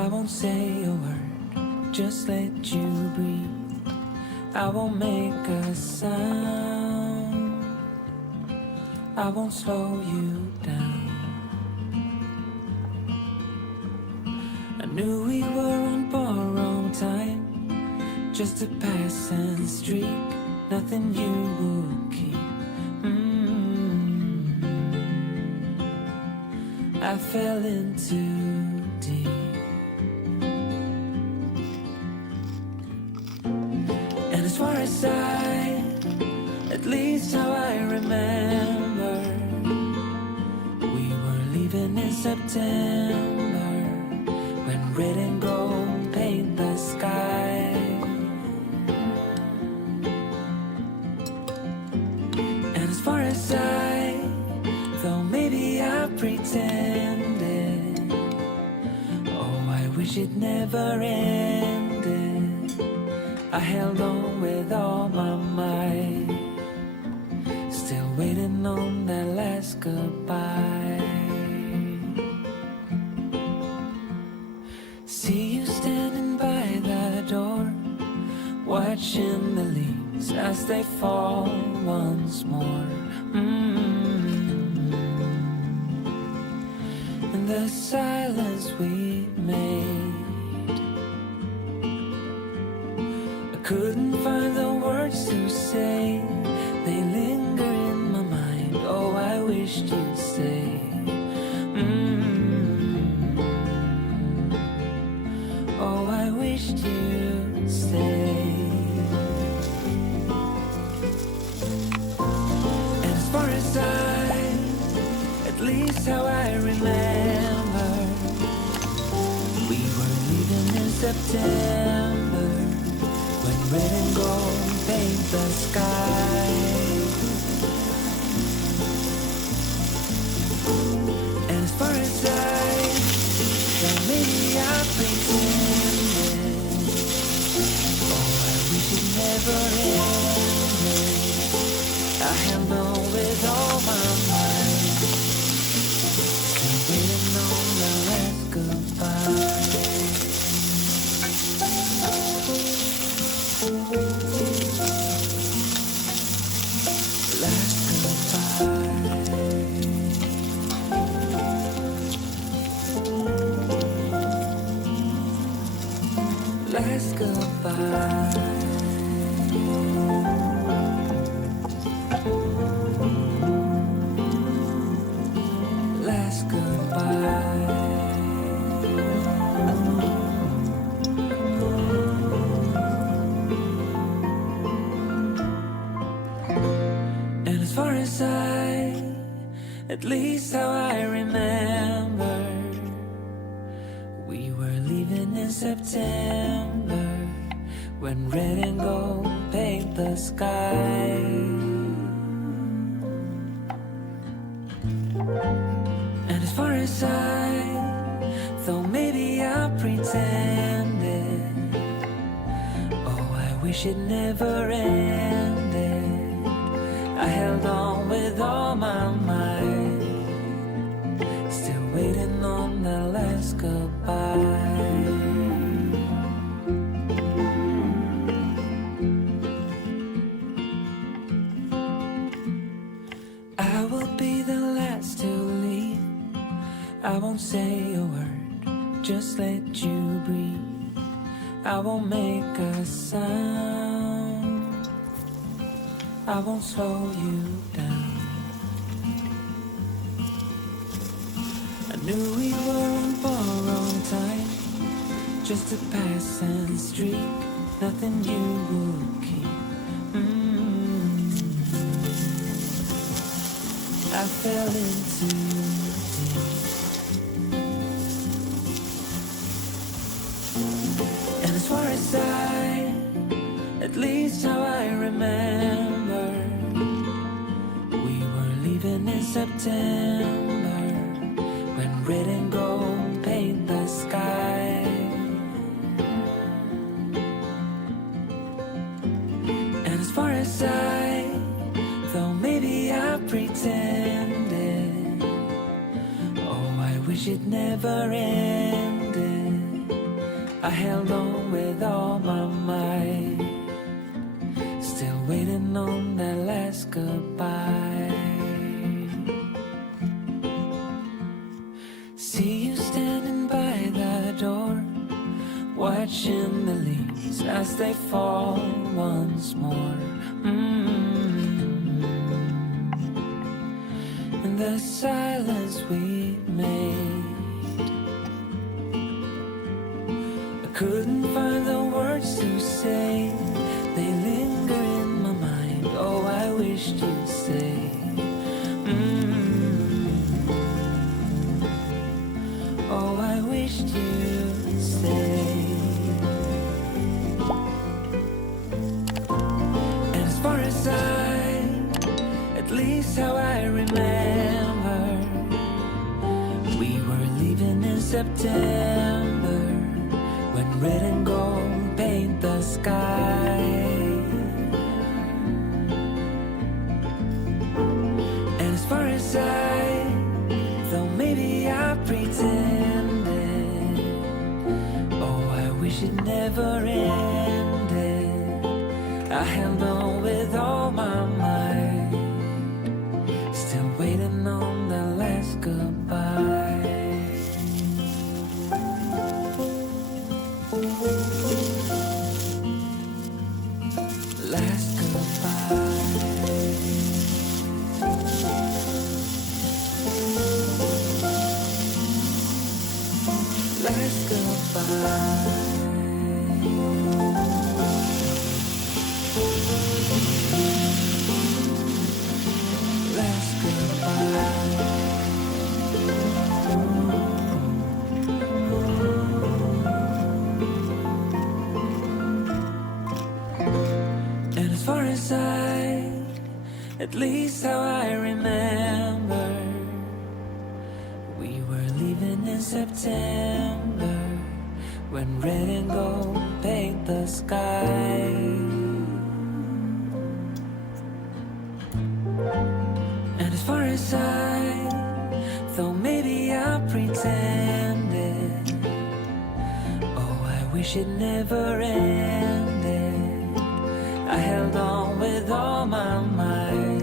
I won't say a word, just let you breathe. I won't make a sound, I won't slow you down. I knew we were on borrowed time, just a passing streak, nothing you would keep. I fell in too deep, and as far as at least how I remember, we were leaving in September, when red and gold paint the sky. And as far as though maybe I pretended, oh, I wish it never ended. I held on with all my might, still waiting on that last goodbye. See you standing by the door, watching the leaves as they fall once more. In the silence we made, I couldn't find the words to say. They linger in my mind. Oh, I wished you'd stay. Oh, I wished you'd stay. And as far as at least how I remember, we were leaving in September, when red and gold paint the sky. And as far as well, maybe I pretended, oh, I wish it never ended. I held on with all my might, still waiting on the last goodbye. Last goodbye. Last goodbye. Last goodbye. And as far as at least how I remember, we were leaving in September, when red and gold paint the sky. And as far as though maybe I pretended, oh, I wish it never ended. I held on with all my might, still waiting on the last goodbye. I will be the last to leave. I won't say a word, just let you breathe. I won't make a sound, I won't slow you down. I knew we were on borrowed time, just a passing streak, nothing you would keep. I fell in too deep, and as far as at least how I remember, we were leaving in September, when red and gold paint the sky. And as far as though maybe I pretended, oh, I wish it never ended. I held on with all my might, still waiting on that last goodbye. See you standing by the door, watching the leaves as they fall once more. In the silence we made, I couldn't find the words to say. They linger in my mind. Oh, I wished you'd stay. Oh, I wished you'd stay. And as far as at least how I remember, we were leaving in September, when red and gold paint the sky. And as far as though maybe I pretended, oh, I wish it never ended. I held on with all my might, still waiting on the last goodbye. Last goodbye. Last goodbye. Last goodbye. And as far as at least how I remember, we were leaving in September, when red and gold paint the sky. And as far as though maybe I pretended, oh, I wish it never ended. I held on with all my might,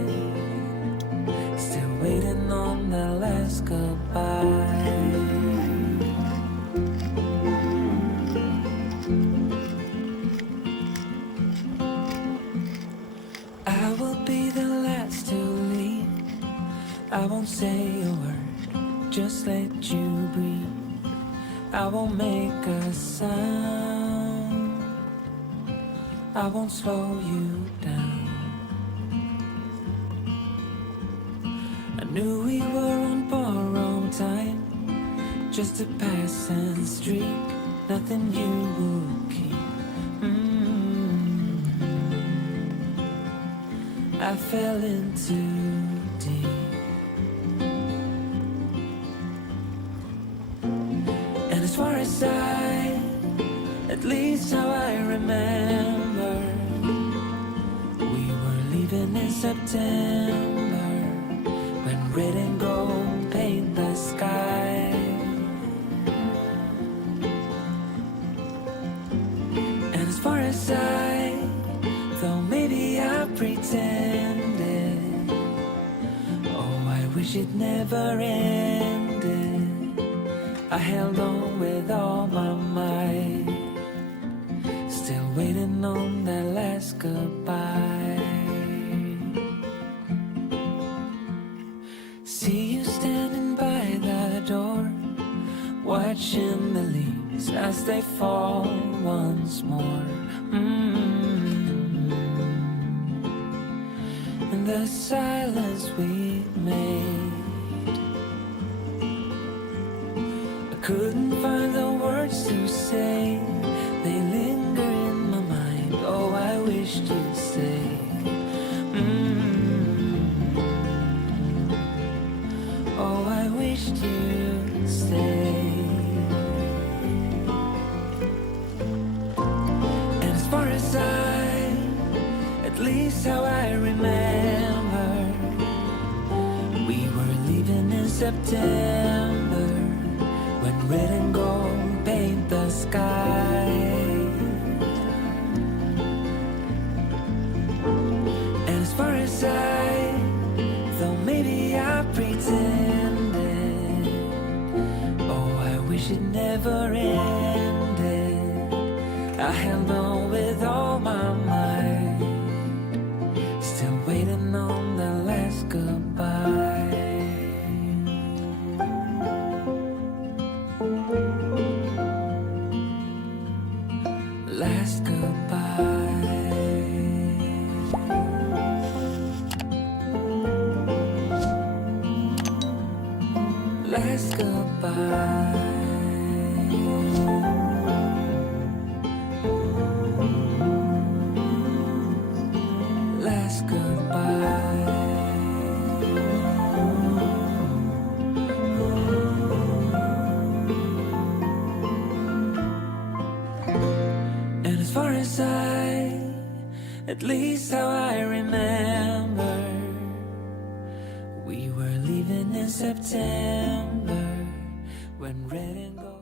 still waiting on the last goodbye. I will be the last to leave. I won't say a word, just let you breathe. I won't make a sound, I won't slow you down. I knew we were on borrowed time, just a passing streak, nothing you would keep. I fell in too deep. And as far as at least how I remember, we were leaving in September, when red and gold paint the sky. And as far as though maybe I pretended, oh, I wish it never ended. I held on with all my might, still waiting on that last goodbye. See you standing by the door, watching the leaves as they fall once more. In the silence we made, I couldn't find the words to say. They linger in my mind. Oh, I wished you'd stay. Oh, I wished you'd stay. And as far as at least how I remember, we were leaving in September, when red and gold paint the sky. far as I thought maybe I pretended, oh, I wish it never ended. I held on with all my might, still waiting on the last goodbye. Last goodbye. Last goodbye. Last goodbye. And as far as at least how I remember, we were leaving in September when red and gold.